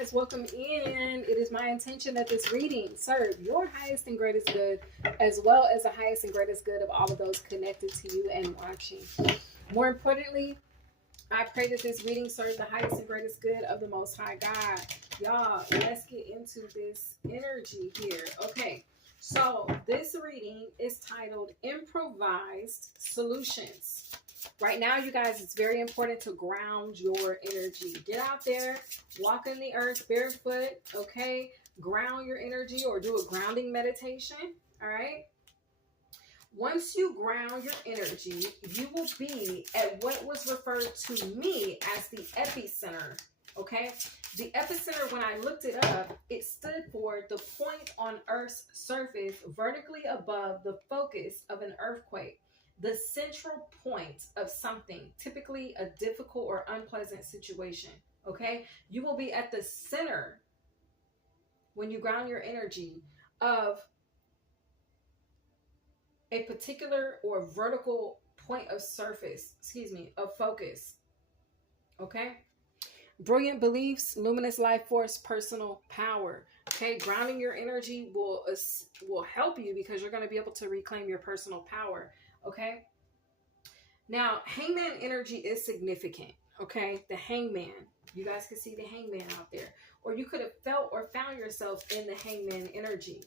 guys, welcome in. It is my intention that this reading serve your highest and greatest good, as well as the highest and greatest good of all of those connected to you and watching. More importantly, I pray that this reading serves the highest and greatest good of the Most High God. Y'all, let's get into this energy here. Okay, so this reading is titled Improvised Solutions. Right now, you guys, it's very important to ground your energy. Get out there, walk in the earth barefoot, okay? Ground your energy or do a grounding meditation, all right? Once you ground your energy, you will be at what was referred to me as the epicenter, okay? The epicenter, when I looked it up, it stood for the point on Earth's surface vertically above the focus of an earthquake. The central point of something, typically a difficult or unpleasant situation, okay? You will be at the center when you ground your energy of a particular or vertical point of of focus, okay? Brilliant beliefs, luminous life force, personal power, okay? Grounding your energy will help you because you're going to be able to reclaim your personal power. Okay. Now, hangman energy is significant. Okay. The hangman. You guys can see the hangman out there. Or you could have felt or found yourself in the hangman energy.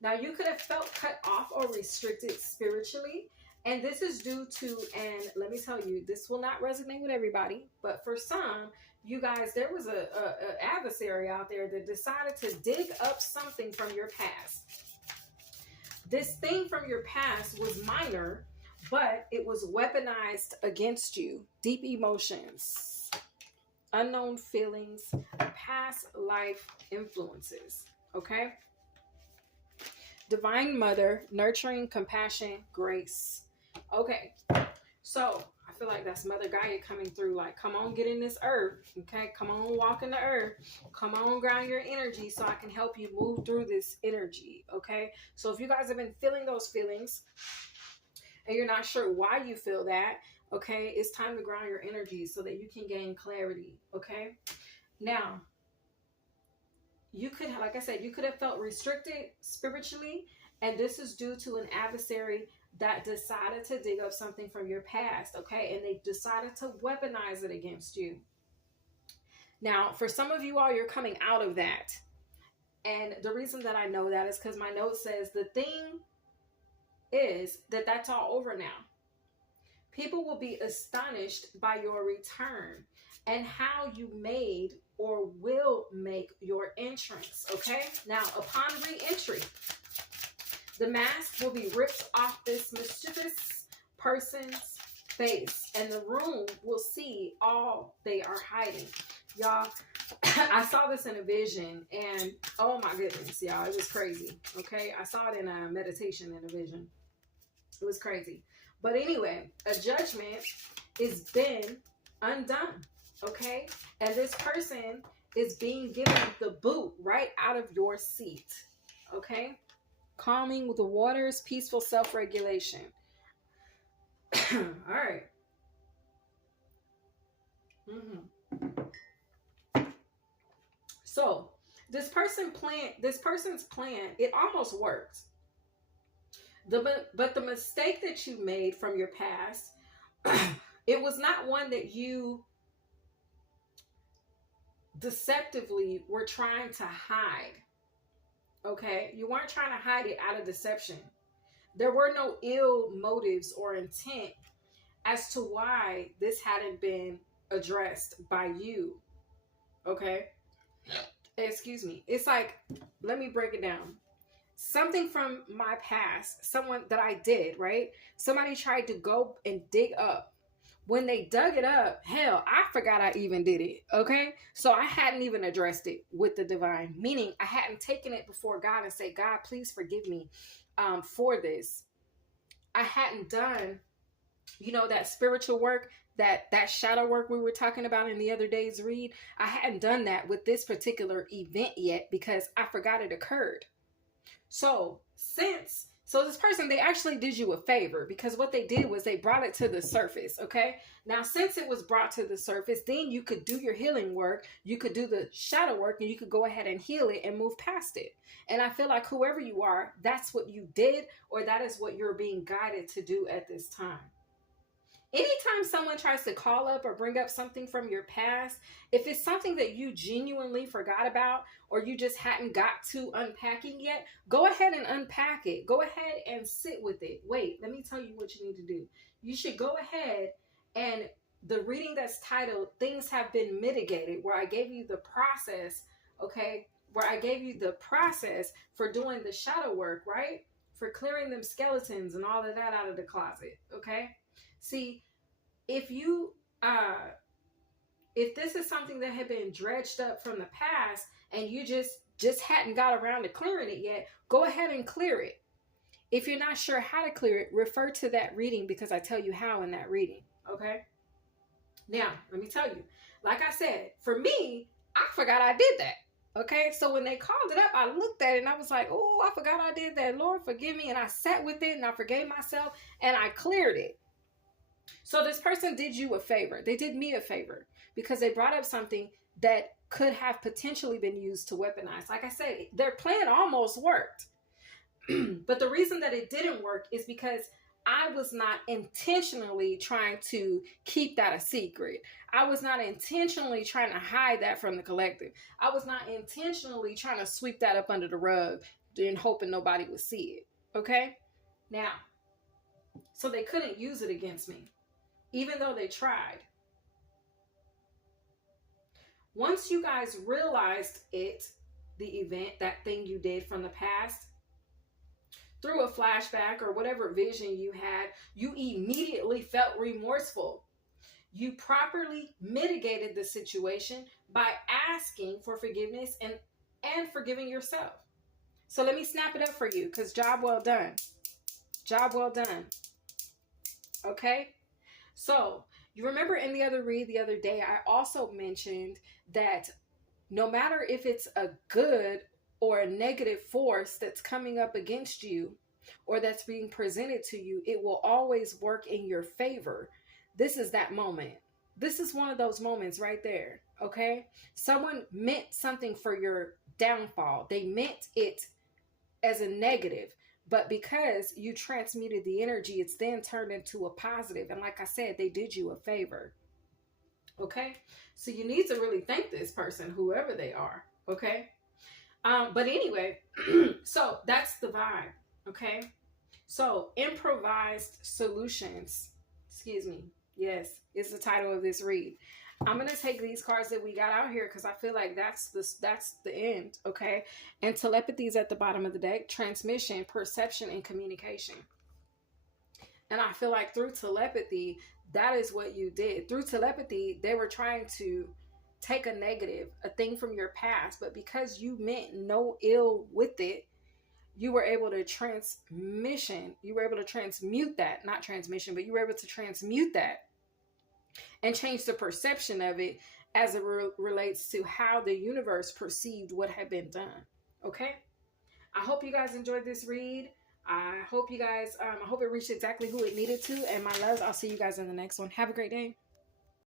Now, you could have felt cut off or restricted spiritually. And this is due to, and let me tell you, this will not resonate with everybody. But for some, you guys, there was a adversary out there that decided to dig up something from your past. This thing from your past was minor, but it was weaponized against you. Deep emotions, unknown feelings, past life influences, okay? Divine Mother, nurturing, compassion, grace. Okay, so I feel like that's Mother Gaia coming through like, come on, get in this earth, okay? Come on, walk in the earth. Come on, ground your energy so I can help you move through this energy, okay? So if you guys have been feeling those feelings and you're not sure why you feel that, okay, it's time to ground your energy so that you can gain clarity, okay? Now, you could, like I said, you could have felt restricted spiritually, and this is due to an adversary that decided to dig up something from your past, okay? And they decided to weaponize it against you. Now, for some of you all, you're coming out of that. And the reason that I know that is because my note says the thing is that that's all over now. People will be astonished by your return and how you made or will make your entrance, okay? Now, upon re-entry, the mask will be ripped off this mischievous person's face, and the room will see all they are hiding. Y'all, I saw this in a vision, and oh my goodness, y'all, it was crazy, okay? I saw it in a meditation in a vision. It was crazy. But anyway, a judgment is been undone, okay? And this person is being given the boot right out of your seat, okay? Calming with the waters, peaceful self-regulation. All right. So this person's plan, it almost worked. But the mistake that you made from your past, it was not one that you deceptively were trying to hide. Okay? You weren't trying to hide it out of deception. There were no ill motives or intent as to why this hadn't been addressed by you. Okay? Excuse me. It's like, let me break it down. Something from my past, someone that I did, right? Somebody tried to go and dig up. When they dug it up, hell, I forgot I even did it, okay? So I hadn't even addressed it with the divine, meaning I hadn't taken it before God and said, God, please forgive me for this. I hadn't done, that spiritual work, that shadow work we were talking about in the other day's read. I hadn't done that with this particular event yet because I forgot it occurred. So since So this person, they actually did you a favor, because what they did was they brought it to the surface, okay? Now, since it was brought to the surface, then you could do your healing work, you could do the shadow work, and you could go ahead and heal it and move past it. And I feel like whoever you are, that's what you did, or that is what you're being guided to do at this time. Anytime someone tries to call up or bring up something from your past, if it's something that you genuinely forgot about, or you just hadn't got to unpacking yet, go ahead and unpack it. Go ahead and sit with it. Wait, let me tell you what you need to do. You should go ahead and the reading that's titled Things Have Been Mitigated, where I gave you the process, okay? Where I gave you the process for doing the shadow work, right? For clearing them skeletons and all of that out of the closet, okay? See, if this is something that had been dredged up from the past and you just hadn't got around to clearing it yet, go ahead and clear it. If you're not sure how to clear it, refer to that reading, because I tell you how in that reading, okay? Now, let me tell you, like I said, for me, I forgot I did that, okay? So when they called it up, I looked at it and I was like, oh, I forgot I did that. Lord, forgive me. And I sat with it and I forgave myself and I cleared it. So this person did you a favor. They did me a favor because they brought up something that could have potentially been used to weaponize. Like I said, their plan almost worked. But the reason that it didn't work is because I was not intentionally trying to keep that a secret. I was not intentionally trying to hide that from the collective. I was not intentionally trying to sweep that up under the rug and hoping nobody would see it. Okay? Now, so they couldn't use it against me, even though they tried. Once you guys realized it, the event, that thing you did from the past, through a flashback or whatever vision you had, you immediately felt remorseful. You properly mitigated the situation by asking for forgiveness and forgiving yourself. So let me snap it up for you, because job well done. Job well done. Okay? So you remember in the other read the other day, I also mentioned that no matter if it's a good or a negative force that's coming up against you or that's being presented to you, it will always work in your favor. This is that moment. This is one of those moments right there, okay? Someone meant something for your downfall. They meant it as a negative, but because you transmuted the energy, it's then turned into a positive. And like I said, they did you a favor, okay? So you need to really thank this person, whoever they are, okay? But anyway, so that's the vibe, okay? So Improvised Solutions, excuse me, yes, is the title of this read. I'm going to take these cards that we got out here because I feel like that's the end, okay? And telepathy is at the bottom of the deck. Transmission, perception, and communication. And I feel like through telepathy, that is what you did. Through telepathy, they were trying to take a negative, a thing from your past, but because you meant no ill with it, you were able to you were able to transmute that, not transmission, but you were able to transmute that and change the perception of it as it relates to how the universe perceived what had been done. Okay? I hope you guys enjoyed this read. I hope you guys, I hope it reached exactly who it needed to. And my loves, I'll see you guys in the next one. Have a great day.